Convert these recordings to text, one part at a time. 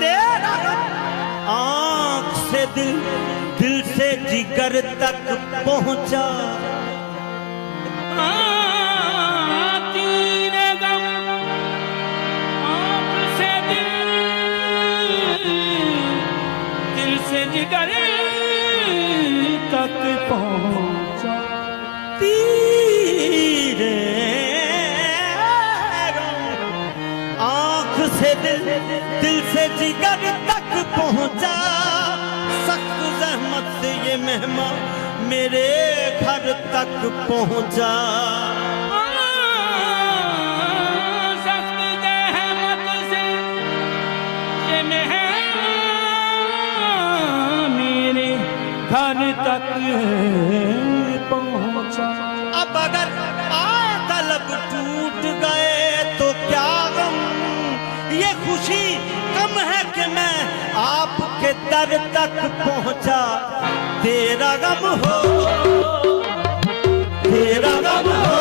तेरा आँख से दिल, दिल से जिगर तक पहुँचा। जिगर तक पहुंचा। तीरे आँख से दिल, दिल से जिगर तक पहुंचा। सख्त जहमत से ये मेहमान मेरे घर तक पहुंचा। सख्त जहमत से ये मेहमान घर तक पहुंचा। अब अगर आए तलब टूट गए तो क्या गम, ये खुशी कम है कि मैं आपके दर तक पहुंचा। तेरा गम हो, तेरा गम हो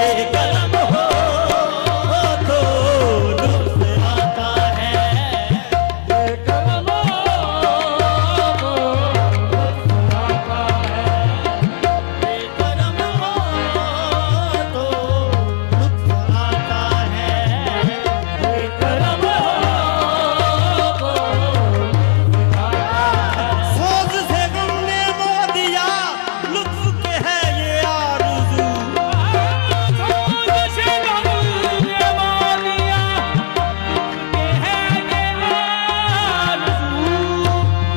बेकरम हो तो लुत्फ आता है। बेकरम हो तो लुत्फ आता है। बेकरम हो तो लुत्फ आता है। बेकरम हो तो सोच से गम ने मो दिया, लुत्फ के है ये आरज़ू। सोच से गम ने मो दिया, के है ये आरज़ू।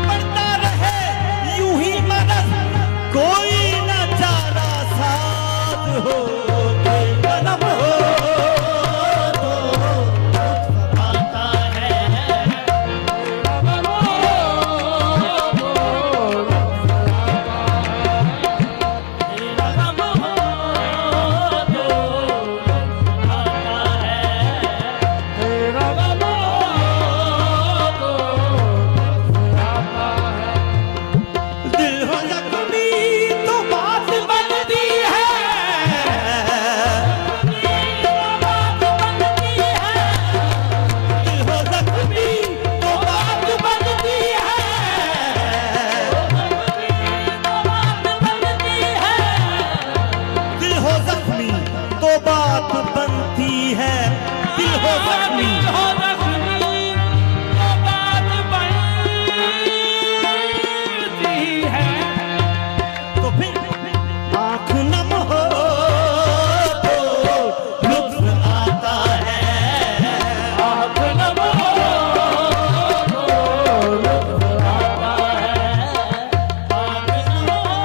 बढ़ता रहे यूं ही मदद, कोई न चारा साज हो। बेकरम हो तो लुत्फ आता है। बेकरम हो तो लुत्फ आता है। बेकरम हो तो लुत्फ आता है। तेरा गम हो तो लुत्फ आता है। दिल हो जख्मी तो बात बनती है। बात बनती है। दिल हो जख्मी तो बात बनती है। बात बनती है। दिल हो जख्मी तो बात बनती है। दिल हो जख्मी हो जख्मी तो बात बनती है। तो फिर आँख नम हो तो लुत्फ आता है। आँख नम हो तो लुत्फ आता है। आँख नम हो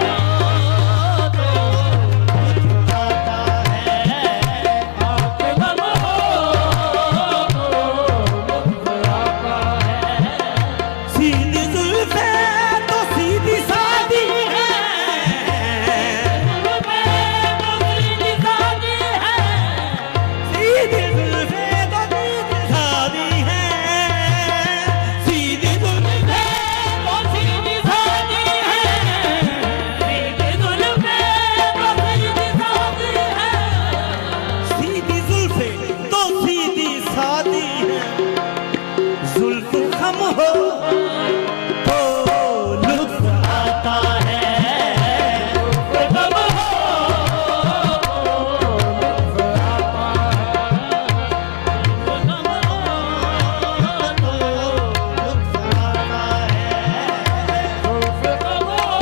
तो लुत्फ आता है। आँख नम हो तो लुत्फ आता है। सीधी जुल्फे तो सीधी सादी है। सीधी शादी है। सीधी जुल्फे तो सीधी सादी है। सीधी जुल्फे तो सीधी शादी है। सीधी जुल्फे तो सीधी शादी है। सीधी जुल्फे तो सीधी सादी है। जुल्फ खम हो तो लुत्फ आता है। गम हो तो लुत्फ आता है। खम हो तो लुत्फ आता है। गम हो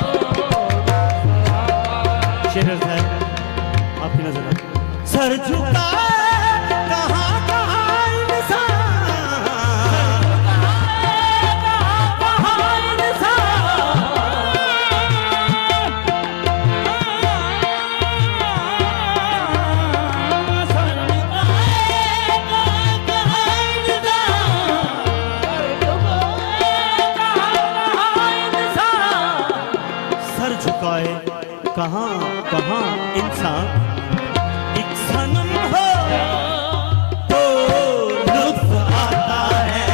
तो शेर है आपकी नजर में। सर झुकाए कहाँ कहाँ इंसान। सर झुकाए कहाँ कहाँ इंसान। एक सनम हो तो लुत्फ आता है।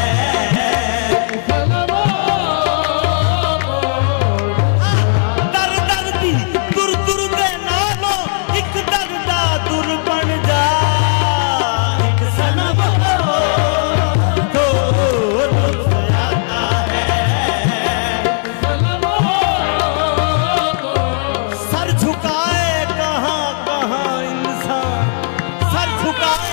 दर दर दी दुर दुर दे नालो एक दर्दा दुर बन जा। एक सनम हो तो लुत्फ आता है। सर झुकाए कहाँ कहाँ इंसान। सर झुकाए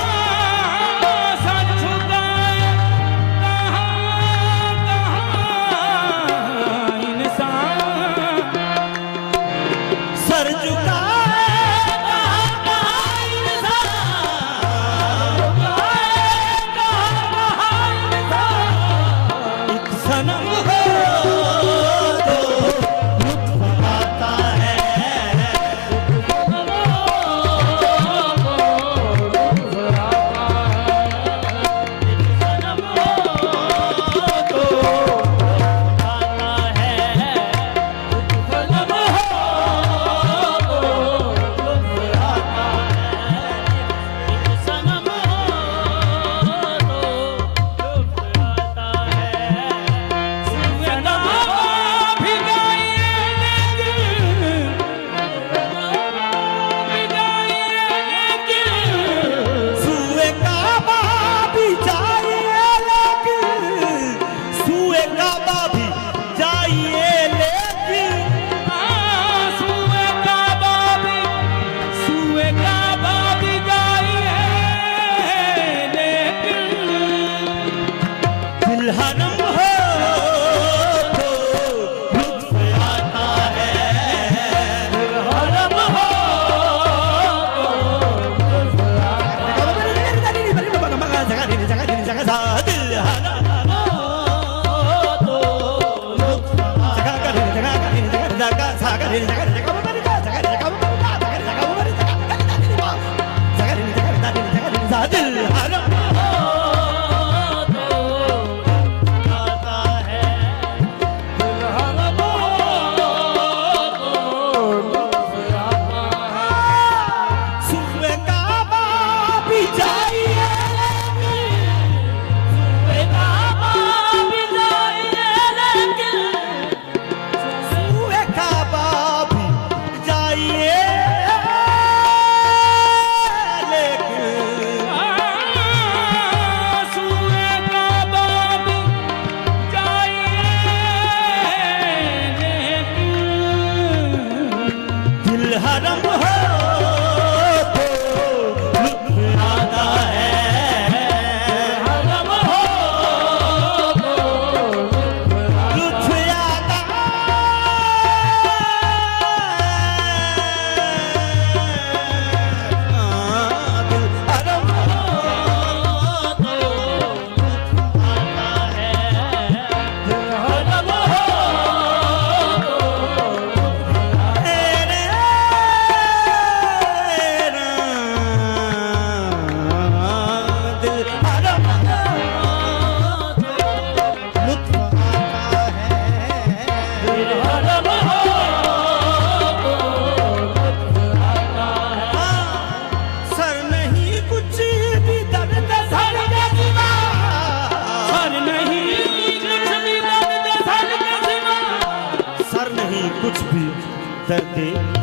दर्द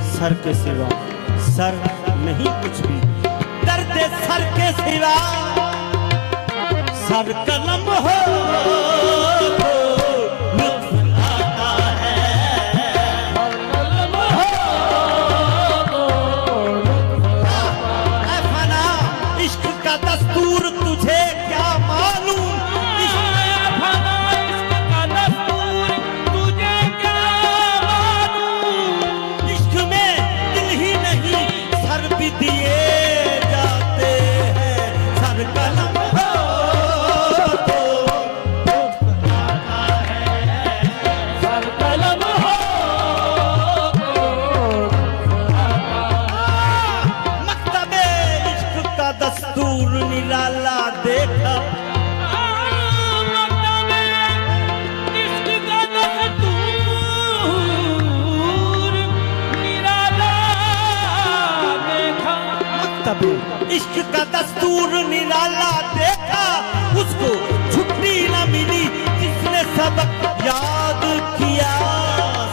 सर के सिवा, सर नहीं कुछ भी, दर्द सर के सिवा, सर कलम हो तो लुत्फ आता है, कलम हो तो लुत्फ आता है। ऐ फना इश्क का दस्तूर तुझे क्या मालूम, फना इश्क का दस्तूर तुझे क्या मालूम। इश्क में दिल ही नहीं सर भी दिए जाते हैं, सर कलम हो तो लुत्फ आता है, सर कलम हो तो लुत्फ आता है। मकतबे इश्क का दस्तूर निराला देखा, तभी इश्क का दस्तूर निराला देखा, उसको छुट्टी न मिली जिसने सबक याद किया,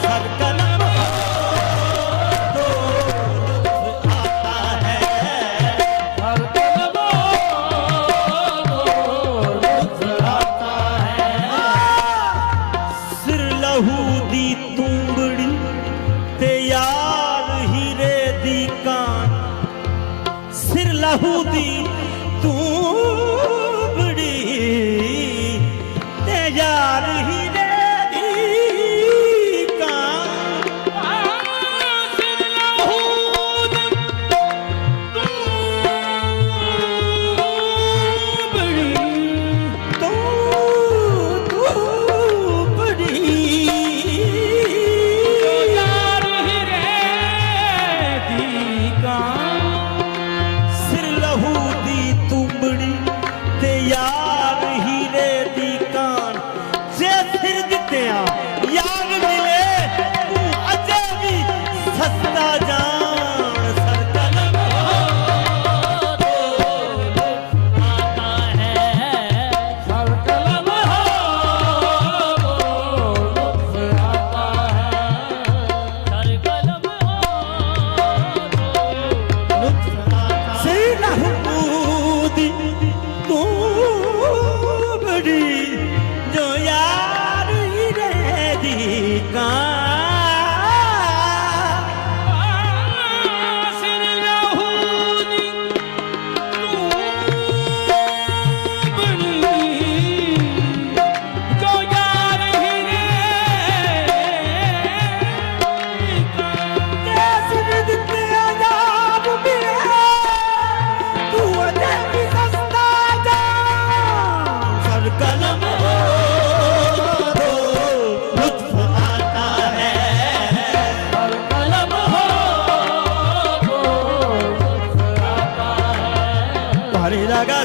सर कलम हो तो लुत्फ आता है, सिर लहू दी तुंबड़ी ते यार हीरे दी कान, सिर लहू दी तुंबड़ी ते यार हीरे दी कान, तू बड़ी सिर लहू दी तुंबड़ी ते यार हीरे दी कान, जे सिर दित्तियां यार मिले तू अजे भी सस्ता जान, सर कलम हो तो लुत्फ आता है, सर कलम हो तो लुत्फ आता है। सर कलम हो लुत्फ आता है। सिर लहू दी तुंबड़ी जो यार हीरे दी कान, सिर लहूदी तुंबड़ी जो यार हीरे जे सिर दित्तियां यार मिले तू अजे भी सस्ता जान, सर कलम हो तो लुत्फ आता है, सर कलम हो तो लुत्फ आता है। पानी लगा